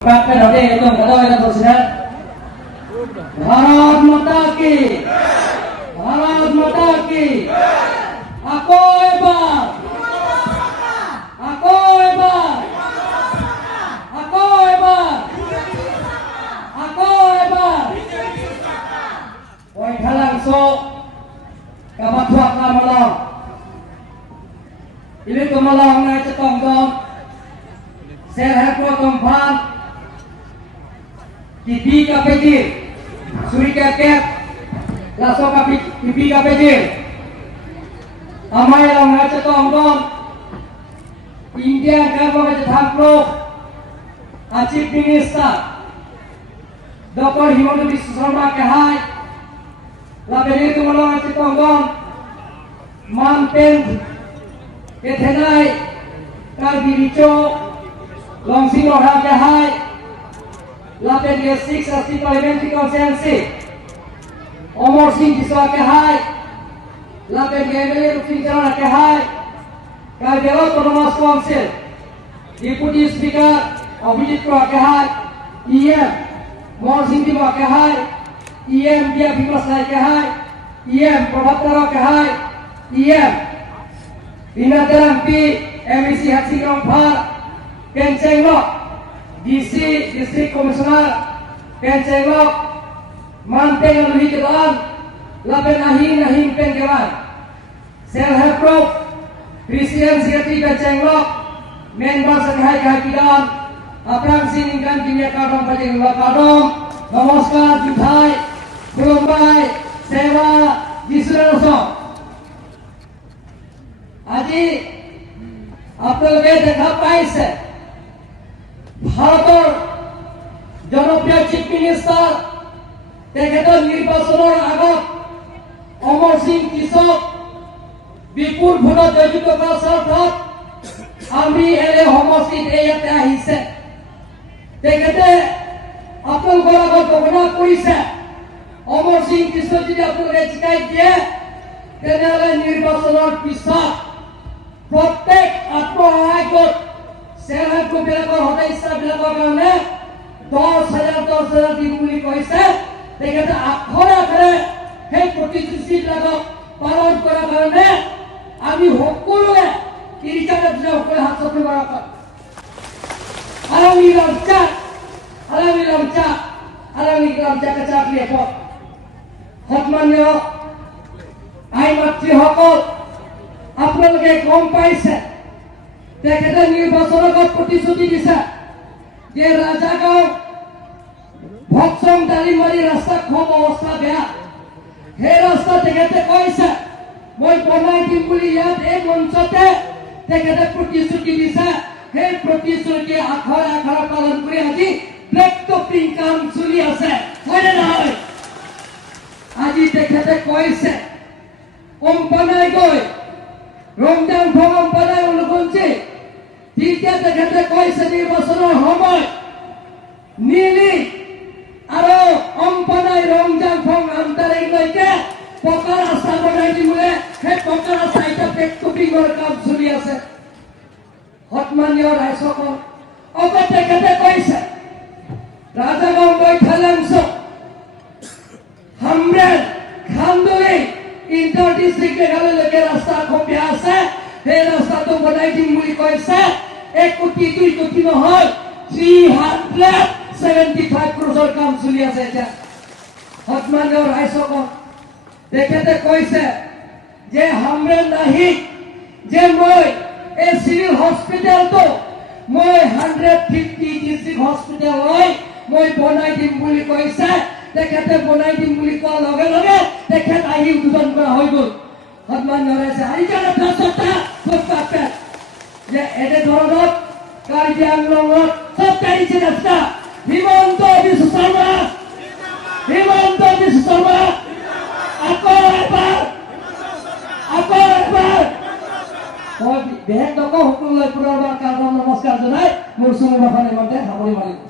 Kakak Dode itu kata kita presiden. Bharat Mata ki, Bharat Mata ki. Ako ebar, ako ebar, ako ebar, ako ebar. Oi khalang so, kamatwa kamalong. Ini kamalong na cetong dong. Selhat ko tompan. Kipi KPJ, Suri Kakep, Laso Kipi KPJ. Amai long na cetong dong. India government thampro, Chief Minister, Dr. Himanta Biswa Sharma kahai, labeni tu long na cetong dong. Manten, kethenai, kalbiricho, longsing orang kahai. Lapen dia 6 Asti Parliamentary Constituency Omar Singh Biswa ke hai Lapen dia MLA Rukhin Chana ke hai Kargil Autonomous Council Deputy Speaker Abhijit Kura ke hai EM Omar Singh Biswa ke hai EM dia Biplas Rai ke hai EM Prabhat Tara ke hai EM Binadarang P MEC Hatsing Rongphar Kenceng Lok DC District Commissioner Kencengok Manteng lebih kedan Lapen Nahim Penggewan Self Help Group Christian Secretary Kencengok Member Sanghai Kehakidan Aprang Siningkan Kimia Kadong Pajeng Kadong Namaskar Juthai Khulumbai Sewa Jisuranso Aji আপনাদের দেখা পাইছে ভারতের জনপ্রিয় chief minister তেখেতৰ নিৰ্বাচনৰ আগত অমৰ সিং কৃষক বিপুল ভোটত জয়যুক্ত কৰাৰ স্বাৰ্থত আমি এনে সমষ্টিত ইয়াতে আহিছে তেখেতে আপোনালোকৰ আগত ঘোষণা কৰিছে অমৰ সিং কৃষক যদি আপোনালোকে জিকাই দিয়ে তেনেহ'লে নিৰ্বাচনৰ পিছত প্ৰত্যেক আত্মসহায়ক গোট Self Help Group বিলাকৰ সদস্য বিলাকৰ কাৰণে 10,000 দিম বুলি কৈছে তেখেতে আখৰে আখৰে সেই প্ৰতিশ্ৰুতি বিলাকক পালন কৰাৰ কাৰণে আমি সকলোৱে তিৰিকাতে সকলোৱে হাত চকু মাৰক আলামী লজ্জা কেঁচা ক্লিয়াৰ সন্মান্য আই মাতৃসকল আপোনালোকে গম পাইছে তেখেতে নিৰ্বাচনৰ আগত প্ৰতিশ্ৰুতি দিছে যে ৰাজাগাঁও ভক্সং ডালিমাৰী ৰাস্তা খুব অৱস্থা বেয়া সেই ৰাস্তা তেখেতে কৈছে মই বনাই দিম বুলি ইয়াত এই মঞ্চতে তেখেতে প্ৰতিশ্ৰুতি দিছে সেই প্ৰতিশ্ৰুতি আখৰে আখৰে পালন কৰি আজি ব্লেক টপিং কাম চলি আছে হয়নে নহয় আজি তেখেতে কৈছে কোম্পানাই গৈ ৰমজান ভগম্পানাই অনুকঞ্চি তেতিয়া তেখেতে কৈছে নিৰ্বাচনৰ সময় নীলি আৰু অম্পনাই ৰমজান ভং আন্তৰিকলৈকে পকা ৰাস্তা বনাই দিবলৈ সেই পকা ৰাস্তা এতিয়া ব্লেক টপিঙৰ কাম চলি আছে সন্মানীয় ৰাইজসকল অকল তেখেতে কৈছে ৰাজাগাঁও বৈঠালাংশ হামৰেল খান্দুলি ইণ্টাৰ ডিষ্ট্ৰিক্ট মেঘালয়লৈকে ৰাস্তা খুব বেয়া আছে সেই ৰাস্তাটো বনাই দিম বুলি কৈছে 1 কোটি 2 কোটি নহয় 375 crore কাম চলি আছে এতিয়া সন্মানীয় ৰাইজসকল তেখেতে কৈছে যে হামৰেল নাহি যে মই এই চিভিল হস্পিটেলটো মই 150 ডিষ্ট্ৰিক্ট হস্পিটেল হয় মই বনাই দিম বুলি কৈছে তেখেতে বনাই দিম বুলি কোৱাৰ লগে লগে তেখেত আহি উদ্বোধন কৰা হৈ গ'ল সন্মানীয় ৰাইজে আজিকালি প্ৰস্তাৱটা খুব পাপে যে এনে ধৰণত কাৰ্বি আংলঙত চব কাঢ়িছে ৰাস্তা হিমন্ত বিশ্ব শৰ্মা আকৌ এবাৰ মই বেহেন নকওঁ সকলোলৈ পুনৰবাৰ নমস্কাৰ জনাই মোৰ চুমুৰ ভাষা নিমন্তে সামৰি মাৰিম